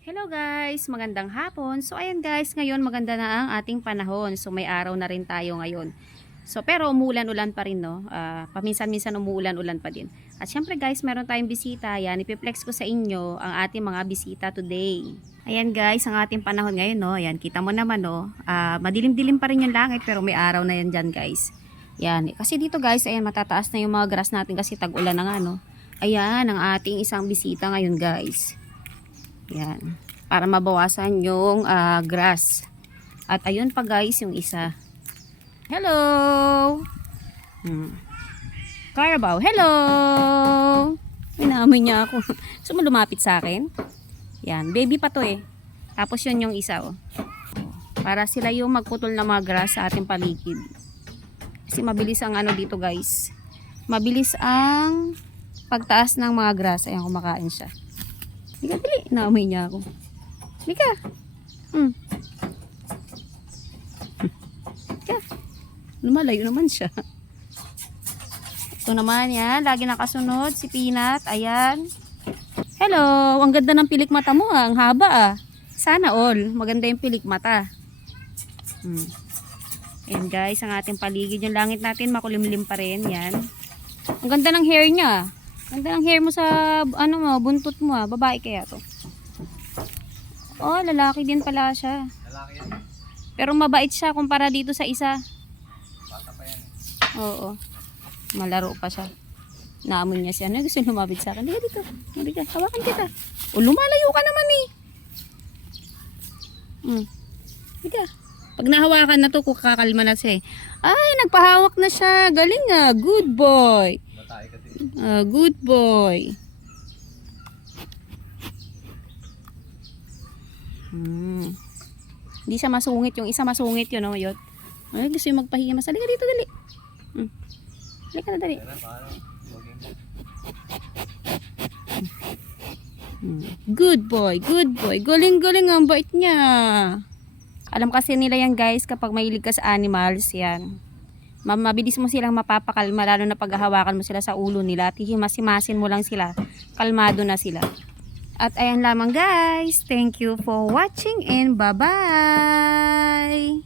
Hello guys, magandang hapon. So ayan guys, ngayon maganda na ang ating panahon. So may araw na rin tayo ngayon. So pero umuulan-ulan pa rin, no. Paminsan-minsan umuulan-ulan pa din. At syempre guys, meron tayong bisita. Ayan, ipiplex ko sa inyo ang ating mga bisita today. Ayan guys, ang ating panahon ngayon, no. Ayan, kita mo naman, no. Madilim-dilim pa rin yung langit pero may araw na yan dyan guys. Ayan, kasi dito guys, ayan, matataas na yung mga grass natin kasi tag-ulan na nga, no. Ayan, ang ating isang bisita ngayon guys. Yan. Para mabawasan yung grass. At ayun pa guys yung isa. Hello! Carabao, hello! Inamoy niya ako. Gusto mo lumapit sa akin? Yan. Baby pa to eh. Tapos yun yung isa oh. Para sila yung magputol ng mga grass sa ating paligid. Kasi mabilis ang ano dito guys. Mabilis ang pagtaas ng mga grass. Ayan, kumakain siya. Lika, dali. Naamoy niya ako. Lika. Lika. Lumalayo naman siya. Ito naman yan. Lagi nakasunod si Peanut. Ayan. Hello. Ang ganda ng pilik mata mo ha. Ang haba ah. Sana all. Maganda yung pilik mata. Ayan guys. Ang ating paligid. Yung langit natin makulimlim pa rin. Yan. Ang ganda ng hair niya. Ganda ng hair mo sa ano mo, buntot mo ah. Babae kaya to. Oh, lalaki din pala siya. Lalaki yan. Pero mabait siya kumpara dito sa isa. Bata pa yan. Oo. Malaro pa siya. Naamoy niya siya. Ano gusto lumapit sa akin? Dito dito. Dito. Hawakan kita. O lumalayo ka naman eh. Dito. Pag nahawakan na to, kukakalma na siya eh. Ay, nagpahawak na siya. Galing nga. Good boy. Batay kasi. Good boy. Hindi siya masungit. Yung isa masungit yun. Oh, yun. Ay, gusto yung magpahimas. Halika dito, dali. Halika na, dali. Good boy. Good boy. Galing-galing ang bait niya. Alam kasi nila yan guys, kapag mahilig ka sa animals, yan. Mabilis mo silang mapapakalma, lalo na paghahawakan mo sila sa ulo nila at himas-himasin mo lang sila, kalmado na sila. At ayan lamang guys, thank you for watching and bye bye!